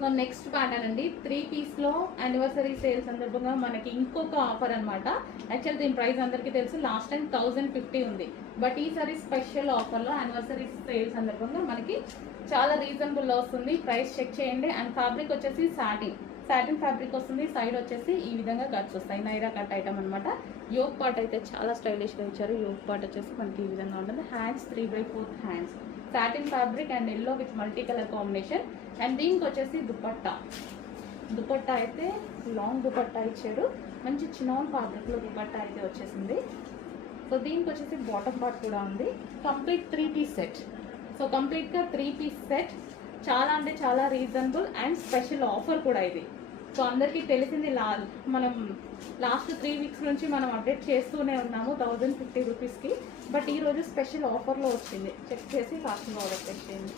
So next pattern అండి, 3 పీస్లో anniversary sale సందర్భంగా మనకి ఇంకొక ఆఫర్ అనమాట. యాక్చువల్ దీని ప్రైస్ అందరికీ తెలుసు, లాస్ట్ టైం 1050 ఉంది. బట్ ఈసారి స్పెషల్ ఆఫర్లో యానివర్సరీ సేల్ సందర్భంగా మనకి చాలా రీజనబుల్లో వస్తుంది. ప్రైస్ చెక్ చేయండి. అండ్ ఫ్యాబ్రిక్ వచ్చేసి సాటిన్ ఫ్యాబ్రిక్ వస్తుంది. సైడ్ వచ్చేసి ఈ విధంగా కట్స్ వస్తాయి, నైరా కట్ ఐటమ్ అనమాట. యోగ్ పార్ట్ అయితే చాలా స్టైలిష్గా ఇచ్చారు. యోగ్ పార్ట్ వచ్చేసి మనకి ఈ విధంగా ఉంటుంది. Hands 3/4 hands, satin fabric and yellow with multi colour combination. And దీనికి వచ్చేసి దుపట్టా అయితే లాంగ్ దుపట్టా ఇచ్చారు. మంచి చినాన్ ఫ్యాబ్రిక్లో దుపట్టా అయితే వచ్చేసింది. సో దీనికి వచ్చేసి బాటమ్ పార్ట్ కూడా ఉంది. Complete 3 piece set. సో కంప్లీట్గా 3 పీస్ సెట్. చాలా అంటే చాలా రీజనబుల్ అండ్ స్పెషల్ ఆఫర్ కూడా ఇది. సో అందరికీ తెలిసింది, మనం లాస్ట్ 3 వీక్స్ నుంచి మనం అప్డేట్ చేస్తూనే ఉన్నాము 1050 రూపీస్కి. బట్ ఈరోజు స్పెషల్ ఆఫర్లో వచ్చింది. చెక్ చేసి ఫాస్ట్గా ఆర్డర్ చేయండి.